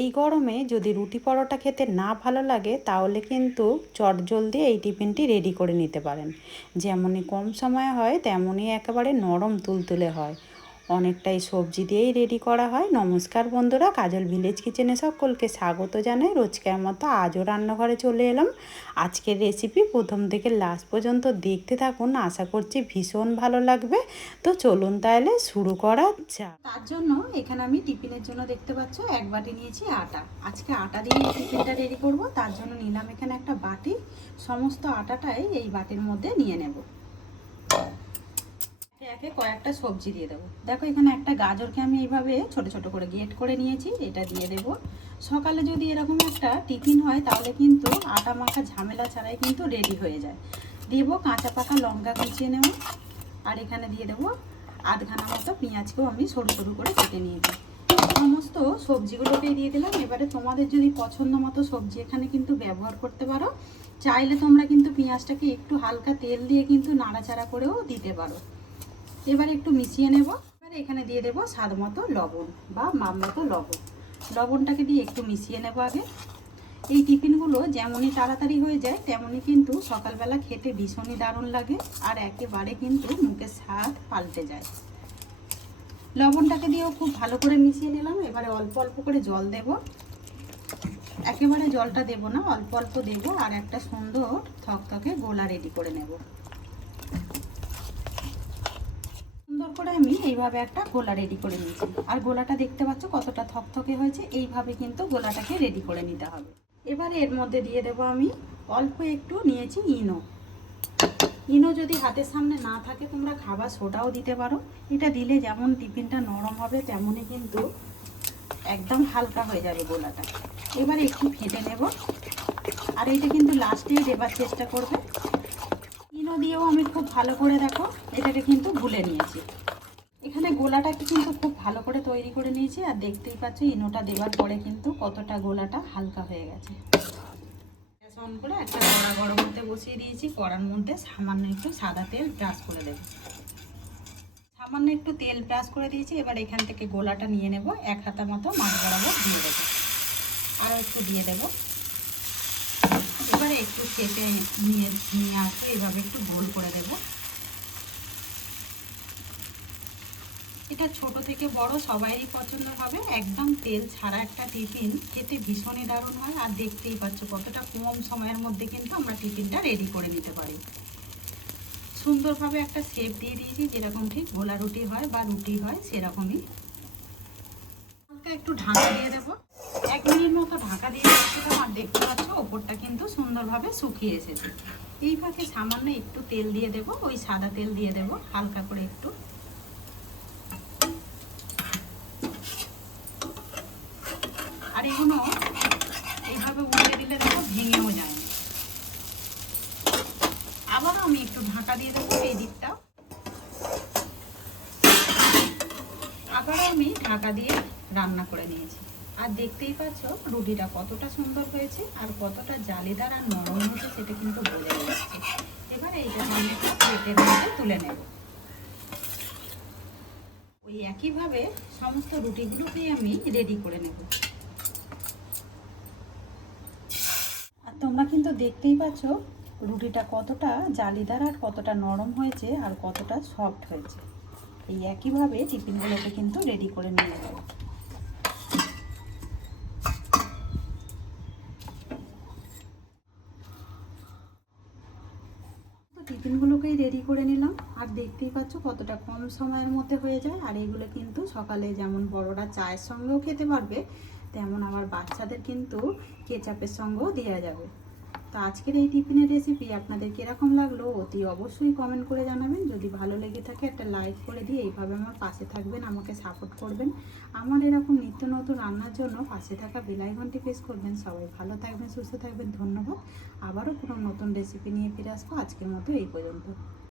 এই গরমে যদি রুটি পরোটা খেতে না ভালো লাগে তাহলে কিন্তু চটজলদি এই টিফিনটি রেডি করে নিতে পারেন। যেমনই কম সময়ে হয় তেমনই একেবারে নরম তুলতুলে হয়, অনেকটাই সবজি দিয়েই রেডি করা হয়। নমস্কার বন্ধুরা, কাজল ভিলেজ কিচেনে সকলকে স্বাগত জানাই। রোজকার মতো আজও রান্নাঘরে চলে এলাম। আজকের রেসিপি প্রথম থেকে লাস্ট পর্যন্ত দেখতে থাকুন, আশা করছি ভীষণ ভালো লাগবে। তো চলুন তাহলে শুরু করা যাক। তার জন্য এখানে আমি টিফিনের জন্য দেখতে পাচ্ছ এক বাটি নিয়েছি আটা। আজকে আটা দিয়ে টিফিনটা রেডি করব, তার জন্য নিলাম এখানে একটা বাটি। সমস্ত আটাটাই এই বাটির মধ্যে নিয়ে নেব। একে কয়েকটা সবজি দিয়ে দেবো। দেখো এখানে একটা গাজরকে আমি এইভাবে ছোট ছোট করে গ্রেট করে নিয়েছি, এটা দিয়ে দেব। সকালে যদি এরকম একটা টিফিন হয় তাহলে কিন্তু আটা মাখা ঝামেলা ছাড়াই কিন্তু রেডি হয়ে যায়। দেব কাঁচা পাকা লঙ্কা কুচিয়ে নেব, আর এখানে দিয়ে দেবো আধখানা মতো পেঁয়াজকেও আমি সরু সরু করে কেটে নিয়ে দিই। সমস্ত সবজিগুলোকেই দিয়ে দিলাম। এবারে তোমাদের যদি পছন্দ মতো সবজি এখানে কিন্তু ব্যবহার করতে পারো। চাইলে তোমরা কিন্তু পেঁয়াজটাকে একটু হালকা তেল দিয়ে কিন্তু নাড়াচাড়া করেও দিতে পারো। এবার একটু মিশিয়ে নেব। এবার এখানে দিয়ে দেবো স্বাদ মতো লবণ বা মাপ মতো লবণ। লবণটাকে দিয়ে একটু মিশিয়ে নেব আগে। এই টিফিনগুলো যেমনই তাড়াতাড়ি হয়ে যায় তেমনই কিন্তু সকালবেলা খেতে ভীষণই দারুণ লাগে, আর একেবারে কিন্তু মুখের স্বাদ পাল্টে যায়। লবণটাকে দিয়েও খুব ভালো করে মিশিয়ে নিলাম। এবারে অল্প অল্প করে জল দেব। একেবারে জলটা দেব না, অল্প অল্প দেব, আর একটা সুন্দর থকথকে গোলা রেডি করে নেব। সুন্দর করে আমি এইভাবে একটা গোলা রেডি করে নিয়েছি, আর গোলাটা দেখতে পাচ্ছ কতটা থকথকে হয়েছে। এইভাবে কিন্তু গোলাটাকে রেডি করে নিতে হবে। এবারে এর মধ্যে দিয়ে দেব আমি অল্প একটু নিয়েছি ইনো। ইনো যদি হাতের সামনে না থাকে তোমরা খাবার সোডাও দিতে পারো। এটা দিলে যেমন টিফিনটা নরম হবে তেমনই কিন্তু একদম হালকা হয়ে যাবে গোলাটা। এবারে একটু ফেটে নেব, আর এইটা কিন্তু লাস্টেই দেবার চেষ্টা করবে। ইনো দিয়েও আমি খুব ভালো করে দেখো এটাকে কিন্তু গুলে নিয়েছি। এখানে গোলাটাকে কিন্তু খুব ভালো করে তৈরি করে নিয়েছি, আর দেখতেই পাচ্ছ ইনোটা দেওয়ার পরে কিন্তু কতটা গোলাটা হালকা হয়ে গেছে। গ্যাস অন করে একটা কড়া গরম হতে বসিয়ে দিয়েছি। কড়ার মধ্যে সামান্য একটু সাদা তেল ব্রাশ করে দেব। সামান্য একটু তেল ব্রাশ করে দিয়েছি। এবার এখান থেকে গোলাটা নিয়ে নেব, এক হাতা মতো মাছ বরাবর দিয়ে দেবো, আরও একটু দিয়ে দেব। এবারে একটু চেপে নিয়ে আসবে, এইভাবে একটু গোল করে দেব। এটা ছোট থেকে বড় সবাইই পছন্দ হবে। একদম তেল ছাড়া একটা টিফিন খেতে ভীষণই দারুণ হয়, আর দেখতেই পাচ্ছ কতটা কম সময়ের মধ্যে কিন্তু আমরা টিফিনটা রেডি করে নিতে পারি। সুন্দরভাবে একটা শেপ দিয়ে দিয়েছি, যেরকম ঠিক গোলা রুটি হয় বা রুটি হয় সেরকমই। হালকা একটু ঢাকা দিয়ে দেবো। 1 মিনিট মতো ঢাকা দিয়ে রেখেছিলাম, আর দেখতে পাচ্ছ ওপরটা কিন্তু সুন্দরভাবে শুকিয়ে এসেছে। এই ফাঁকে সামান্য একটু তেল দিয়ে দেব, ওই সাদা তেল দিয়ে দেব হালকা করে একটু। আর এগুলো এইভাবে উল্টে দিলে দেখো ভেঙেও যায় না। আবারও আমি একটু ঢাকা দিয়ে দেবো এই দিকটাও। আবারও আমি ঢাকা দিয়ে রান্না করে নিয়েছি, আর দেখতেই পাচ্ছ রুটিটা কতটা সুন্দর হয়েছে আর কতটা জালিদার আর নরম হয়েছে সেটা কিন্তু বোঝা যাচ্ছে। এবার এইটা আমি একটা প্লেটের মধ্যে তুলে নেব। ওই একইভাবে সমস্ত রুটিগুলোকেই আমি রেডি করে নেব। আর তোমরা কিন্তু দেখতেই পাচ্ছ রুটিটা কতটা জালিদার আর কতটা নরম হয়েছে আর কতটা সফট হয়েছে। এই একইভাবে টিফিনগুলোকে কিন্তু রেডি করে নিয়ে যাবো। টিফিনগুলোকেই রেডি করে নিলাম, আর দেখতেই পাচ্ছ কতটা কম সময়ের মধ্যে হয়ে যায়। আর এগুলো কিন্তু সকালে যেমন বড়রা চায়ের সঙ্গেও খেতে পারবে, তেমন আবার বাচ্চাদের কিন্তু কেচাপের সঙ্গেও দেওয়া যাবে। তো আজকের এই টিফিনের রেসিপি আপনাদের কীরকম লাগলো অতি অবশ্যই কমেন্ট করে জানাবেন। যদি ভালো লেগে থাকে একটা লাইক করে দিয়ে এইভাবে আমার পাশে থাকবেন, আমাকে সাপোর্ট করবেন। আমার এরকম নিত্য নতুন রান্নার জন্য পাশে থাকা বেল আইকনটি প্রেস করবেন। সবাই ভালো থাকবেন, সুস্থ থাকবেন, ধন্যবাদ। আবারও কোনো নতুন রেসিপি নিয়ে ফিরে আসবো। আজকের মতো এই পর্যন্ত।